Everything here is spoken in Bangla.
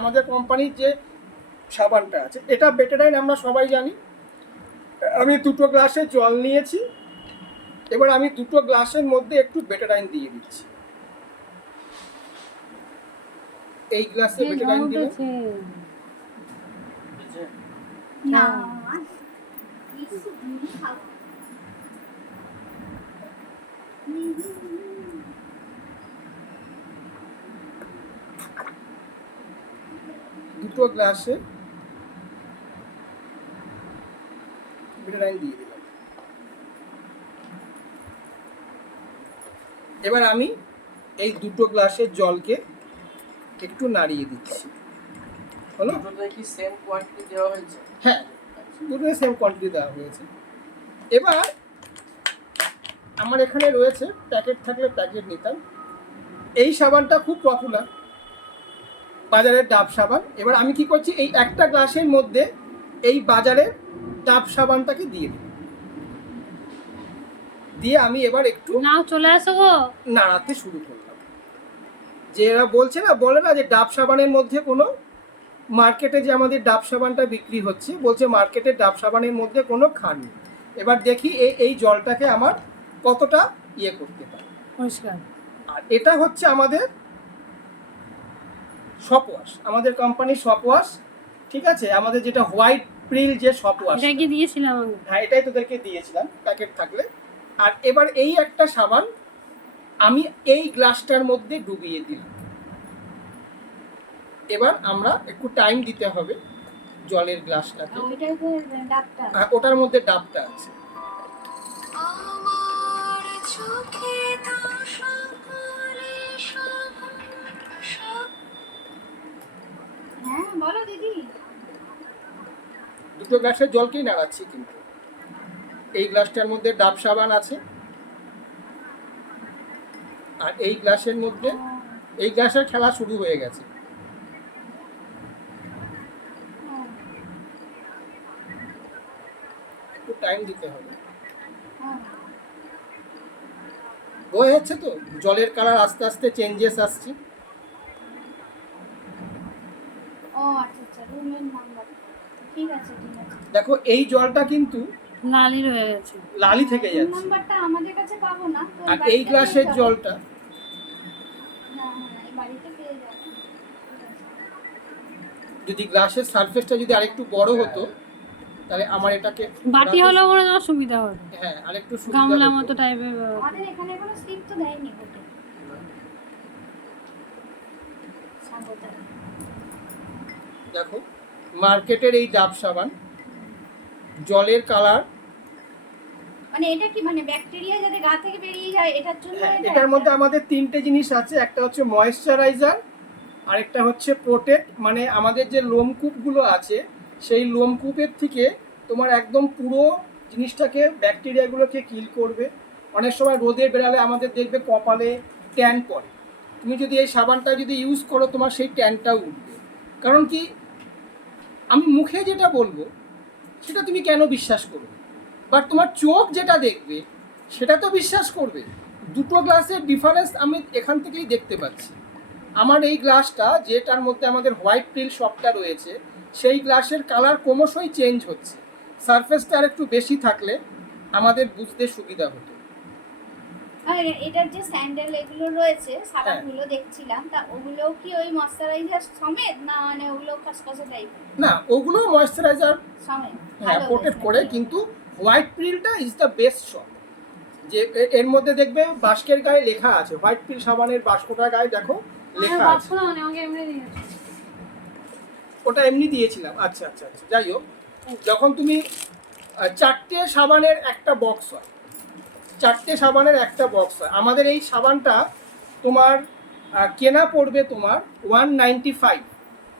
আমাদের কোম্পানির যে সাবানটা আছে এটা বেটাডাইন আমরা সবাই জানি। আমি দুটো গ্লাসে জল নিয়েছি, এবার আমি দুটো গ্লাসের মধ্যে একটু বেটাডাইন দিয়ে দিচ্ছি। এই গ্লাসে বেটাডাইন দিলাম। না দুটো গ্লাসে বেটাডাইন দিয়ে দিলাম। এবার আমি এই দুটো গ্লাসের জলকে একটু নাড়িয়ে দিচ্ছি। হলো? দুটোতে কি সেম কোয়ান্টিটি দেওয়া হয়েছে? হ্যাঁ, দুটোতে সেম কোয়ান্টিটি দেওয়া হয়েছে। এবার আমার এখানে রয়েছে, প্যাকেট থাকলে প্যাকেট নিতাম। এই সাবানটা খুব পপুলার, বাজারের ডাব সাবান। এবার আমি কি করছি, এই একটা গ্লাসের মধ্যে এই বাজারের ডাব সাবানটাকে দিয়ে দিই, দিয়ে আমি এবার একটু নাও চলে আসো গো নাড়াতে শুরু করলাম। যে এরা বলছে না, বলে না যে ডাব সাবানের মধ্যে কোনো, মার্কেটে যে আমাদের ডাব সাবানটা বিক্রি হচ্ছে, বলছে মার্কেটের ডাব সাবানের মধ্যে কোনো খান নেই। এবার দেখি এই জলটাকে আমার কতটা ইয়ে করতে পারে পরিষ্কার। আর এটা হচ্ছে আমাদের শপ ওয়াশ, আমাদের কোম্পানির শপ ওয়াশ, ঠিক আছে? আমাদের যেটা হোয়াইট প্রিল যে শপ ওয়াশ, এটা কি দিয়েছিলাম আমি? হ্যাঁ এটাই তোদেরকে দিয়েছিলাম প্যাকেট থাকলে। আর এবার এই একটা সাবান আমি এই গ্লাসটার মধ্যে ডুবিয়ে দিলাম। এবার আমরা একটু টাইম দিতে হবে জলের গ্লাসটাকে। ওটার মধ্যে ডাবটা আছে। হ্যাঁ বলো দিদি। দুটো গ্লাসের জলকেই নাড়াচ্ছি, কিন্তু এই গ্লাসটার মধ্যে ডাব সাবান আছে, আর এই গ্লাসের মধ্যে, এই গ্লাসের খেলা শুরু হয়ে গেছে। একটু টাইম দিতে হবে। হয়ে যাচ্ছে তো, জলের কালার আস্তে আস্তে চেঞ্জেস আসছে। ও আচ্ছা আচ্ছা, রুমের নাম্বার। ঠিক আছে ঠিক আছে। দেখো এই জলটা কিন্তু লালি হয়ে গেছে। লালি থেকে রুম যাচ্ছে। নাম্বারটা আমাদের কাছে পাবো না তো, আর এই গ্লাসের জলটা, হ্যাঁ এই বাড়িতে পেয়ে যাবে। যদি গ্লাসের সারফেসটা যদি আরেকটু বড় হতো, তাহলে আমার এটাকে বাটি হলে বড় দেওয়ার সুবিধা হবে। হ্যাঁ আরেকটু সুবিধা গামলা হতো। মতো টাইপের। আমাদের এখানে কোনো স্লিপ তো দেয়নি ওকে। দেখো মার্কেটের এই ডাব সাবান, জলের কালার, মানে এটা কি মানে ব্যাকটেরিয়া যাতে গা থেকে বেরিয়ে যায় এটার জন্য? হ্যাঁ এটার মধ্যে আমাদের তিনটে জিনিস আছে। একটা হচ্ছে ময়েশ্চারাইজার, আরেকটা হচ্ছে প্রোটেক্ট, মানে আমাদের যে লোমকূপগুলো আছে সেই লোমকূপের থেকে তোমার একদম পুরো জিনিসটাকে, ব্যাকটেরিয়াগুলোকে কিল করবে। অনেক সময় রোদে বেরালে আমাদের দেখবে কপালে ট্যান পড়ে, তুমি যদি এই সাবানটা যদি ইউজ করো তোমার সেই ট্যানটাও উঠবে। কারণ কি, আমি মুখে যেটা বলবো সেটা তুমি কেন বিশ্বাস করবে, বাট তোমার চোখ যেটা দেখবে সেটা তো বিশ্বাস করবে। দুটো গ্লাসের ডিফারেন্স আমি এখান থেকেই দেখতে পাচ্ছি। আমার এই গ্লাসটা, যেটার মধ্যে আমাদের হোয়াইট প্রিল শপটা রয়েছে, সেই গ্লাসের কালার ক্রমশই চেঞ্জ হচ্ছে। সারফেসটা আর একটু বেশি থাকলে আমাদের বুঝতে সুবিধা হতো। আর এটার যে স্যান্ডেল এগুলো রয়েছে সাবানগুলো দেখছিলাম, তা ওগুলো কি ওই ময়শ্চারাইজার সমেত না মানে ওগুলো খসখসে টাইপের? না, ওগুলো ময়েশ্চারাইজার সমেত, হ্যাঁ প্রোটেক্ট করে, কিন্তু হোয়াইট প্রিলটা ইজ দ্য বেস্ট শপ। যে এর মধ্যে দেখবে বাস্কের গায়ে লেখা আছে, হোয়াইট প্রিল সাবানের বাস্কটার গায়ে দেখো লেখা আছে। ওটা এমনি দিয়েছিলাম। আচ্ছা আচ্ছা আচ্ছা, যাই হোক, যখন তুমি চারটে সাবানের একটা বক্স হয়, চারটে সাবানের একটা বক্স হয়, আমাদের এই সাবানটা তোমার কেনা পড়বে তোমার 195।